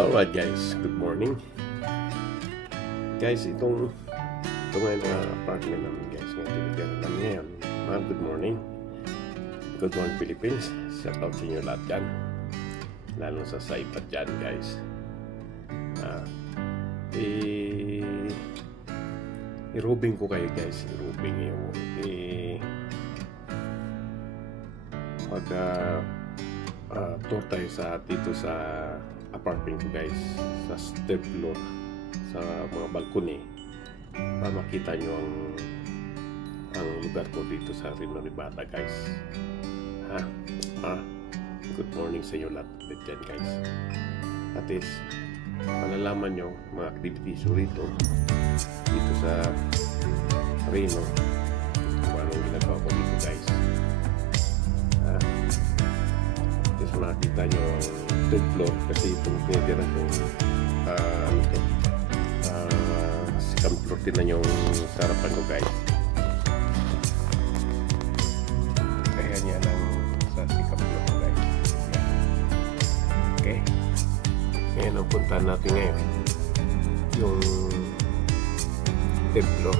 Alright guys, good morning. Guys, ito ngayon na apartment namin guys. Ngayon tinitira namin ngayon. Good morning. Good morning Philippines. Shout out sa inyo lahat dyan. Lalo sa saipat dyan guys. I-rubing ko kayo guys. I-rubing yung tour tayo dito sa apartment ko guys, sa third floor, sa mga balcony, para makita nyo ang lugar ko dito sa Reno, Nevada guys. Good morning sa inyo lahat dyan guys. At least malalaman nyo mga activities dito sa Reno, kung anong ginagawa ko dito guys. Tapos makikita nyo ang third floor kasi itong tinitira ko second floor din na yung sarapan ko guys. Kaya yan ang sa second floor ko guys. Okay, ngayon ang puntahan natin ngayon yung third floor.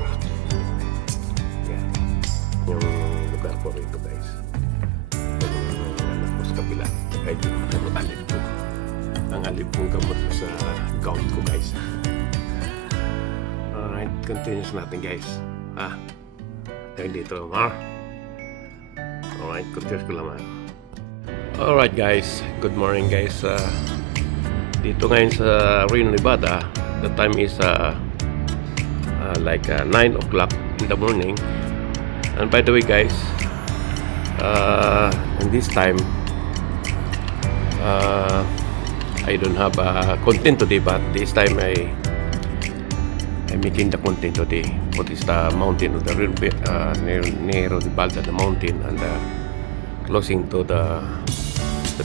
Yan yung lugar ko rito guys. Kabila kahit yung alip ko, ang alip kong gamot ko sa gout ko guys. Alright, continuous natin guys. Dahil dito alright, continuous ko naman. Alright guys, good morning guys. Dito ngayon sa Reno, Nevada, the time is like 9 o'clock in the morning. And by the way guys, in this time I don't have content today, but this time I'm making the content today. What is the mountain of the Nero de Balda, the mountain, and closing to the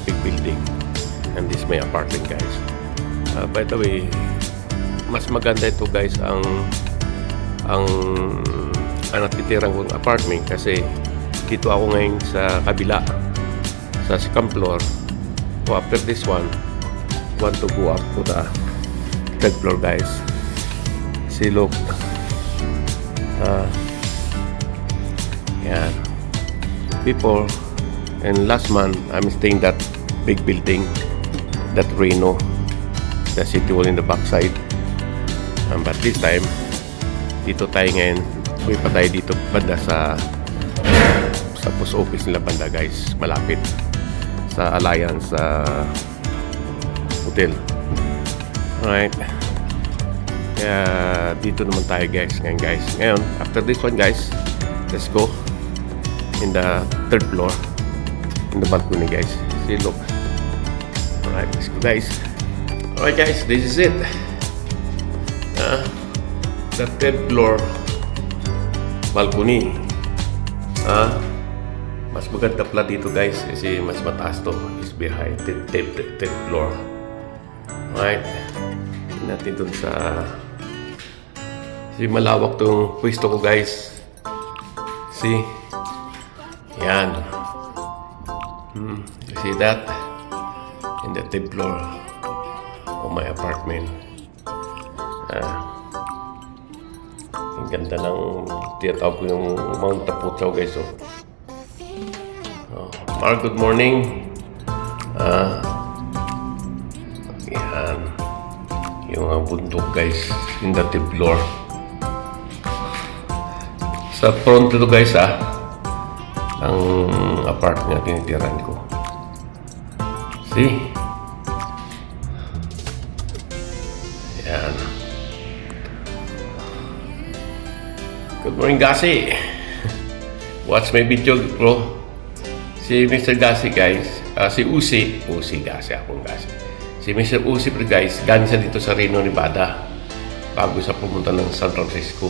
big building. And this is my apartment guys. By the way, mas maganda ito guys ang natitirang kong apartment kasi dito ako ngayon sa kabila sa second floor. So after this one, want to go up to the third floor guys. See, look, yeah, people. And last month I'm staying that big building, that Reno, the city wall in the backside. But this time dito tayo ngayon, may pa tayo dito banda sa post office nila banda guys, malapit sa Alliance Hotel. Alright, kaya dito naman tayo guys ngayon guys. Ngayon, after this one guys, let's go in the third floor, in the balcony guys. See, look. Alright, let's go guys. Alright guys, this is it. The third floor balcony. Mas maganda pala dito guys kasi mas mataas to, is behind the third floor. Alright, natin dun sa malawak tong pwesto ko guys. See, yan. You see that in the third floor of my apartment. Ang ganda ng tinatawag ko yung Mount Taputaw guys. Mark, good morning. Yan yung bundok guys in the third floor. Sa front to guys ang apartment na tinitiran ko. See? Yan. Good morning Gasi. Watch my video bro. Si Mr. Gasi guys, si Uzi Gasi, akong Gasi. Si Mr. Uzi guys, galing siya dito sa Reno, Nevada bago sa pumunta ng San Francisco.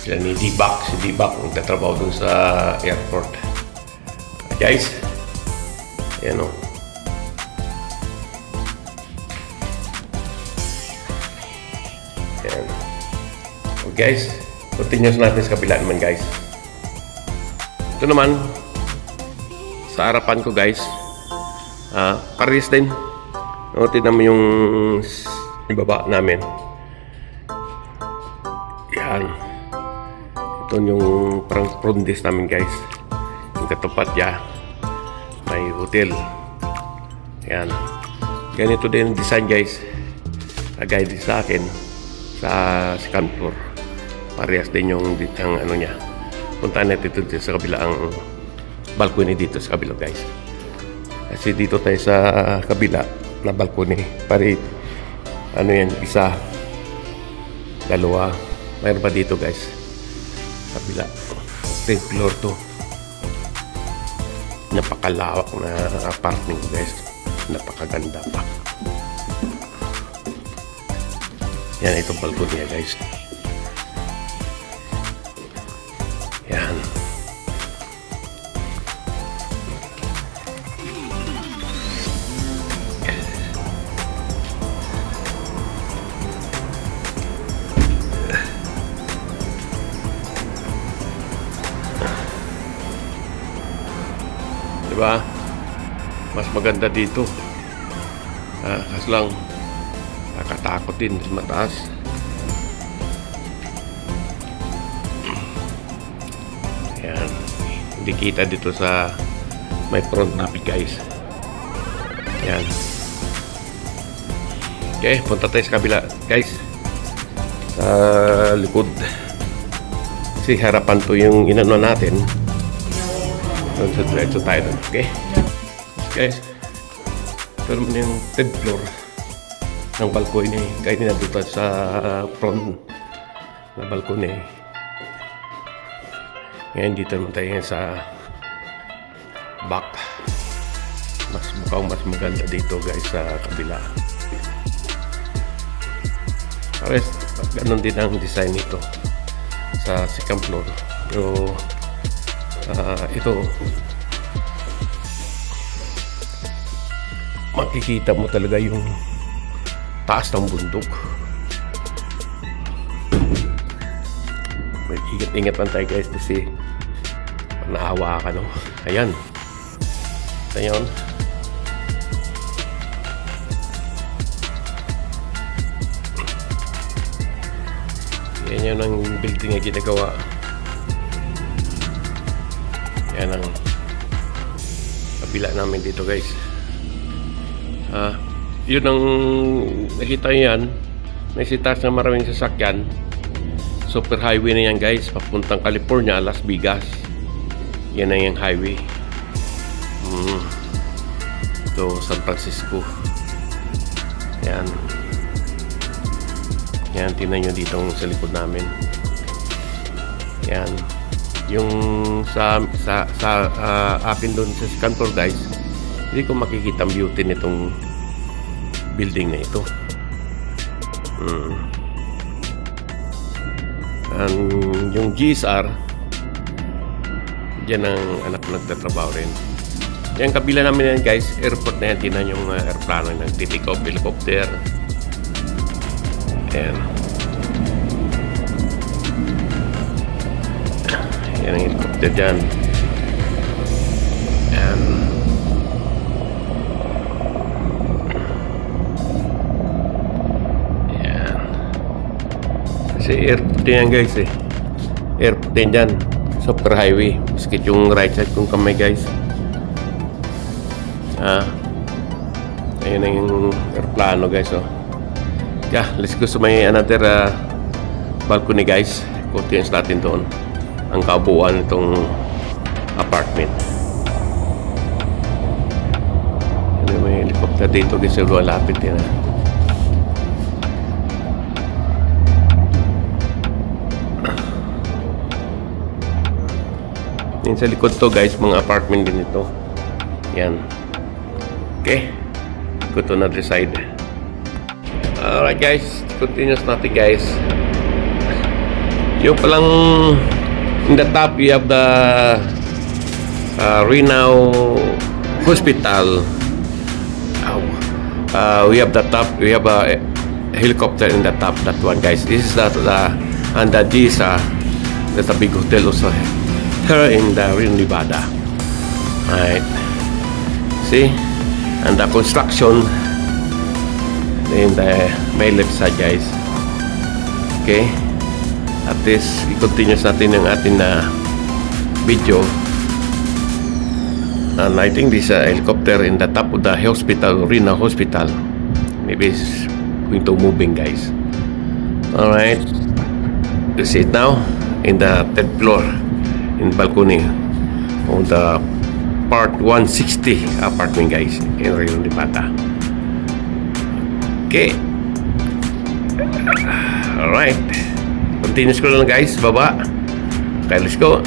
Sila ni D-Back, si D-Back ang tatrabaho dun sa airport. Guys, ayan o. Ayan. So guys, continuous natin sa kabila naman guys. Ito naman sa harapan ko guys, Paris din O, tignan mo yung ibaba namin. Yan. Ito yung parang front desk namin, guys. Yung katapat niya, may hotel. Yan. Ganito din design, guys. Lagay din sa akin sa second floor. Parehas din yung ano niya. Puntahan natin dito sa kabila ang balcony dito sa kabila, guys. Kasi dito tayo sa kabila na balcony. Pare, ano yan, isa, dalawa. Mayroon pa dito, guys. Kabila. 10th floor to. Napakalawak na apartment, guys. Napakaganda pa. Yan, itong balcony niya, guys. Yan. Diba? Mas maganda dito. Kasi lang nakatakot din sa mataas. Ayan. Hindi kita dito sa may front namin, guys. Ayan. Okay, punta tayo sa kabila, guys. Sa likod. Kasi harapan to yung inano natin. Doon sa diretso tayo doon. Okay? Guys, ito naman yung 10th floor ng balcony. Kahit na dito sa front na balcony. Ngayon dito naman tayo sa back. Mukhang mas maganda dito, guys, sa kabila. Pares, ganun din ang design nito sa second floor. Pero ito, makikita mo talaga yung taas ng bundok. Ingat-ingat lang tayo, guys, kasi naawa ka, no? Ayan. Ayan. Yan yun ang building na ginagawa. Yan ang kabila namin dito, guys. Yun ang nakita nyo yan. Naisitas na maraming sasakyan. Super highway na yan, guys. Papuntang California, Las Vegas. Yan na yung highway. Ito, San Francisco. Yan. Yan, tingnan nyo dito sa likod namin. Yan. Yung sa akin doon sa kantor, guys, hindi ko makikita ang beauty nitong building na ito. Yung GSR, dyan ang anak ko nagtatrabaho rin. Yan, kabila namin yan, guys, airport na yan. Tingnan yung airplano na nagtitake off, helicopter. Ayan. Yan ang helicopter dyan. Ayan. Ayan. Kasi airport yan, guys, eh. Airport yan dyan. Super highway. Maskit yung right side kong kamay, guys. Ayun na yung airplano, guys, oh. Yeah, let's go sa may another balcony, guys. Continuous natin doon ang kabuuan nitong apartment. Ano, may helicopter dito, guys. Lapit yan, Yan sa likod to, guys, mga apartment din ito. Yan. Okay, go to another side. Alright, guys, continuous natin, guys. Yung palang in the top you have the Reno Hospital. We have the top, we have a helicopter in the top, that one, guys. This is the and the Giza. There's a big hotel also here in the Reno, Nevada. Right. See? And the construction in the my left side, guys. Okay, at least i-continuous natin yung ating video. And I think this helicopter in the top of the hospital, Rina Hospital, maybe it's going to moving, guys. Alright, you see it now in the third floor in balcony of the part 160 apartment, guys, in Rio de Bata. Okay, alright, continuous ko lang, guys, baba. Okay, let's go.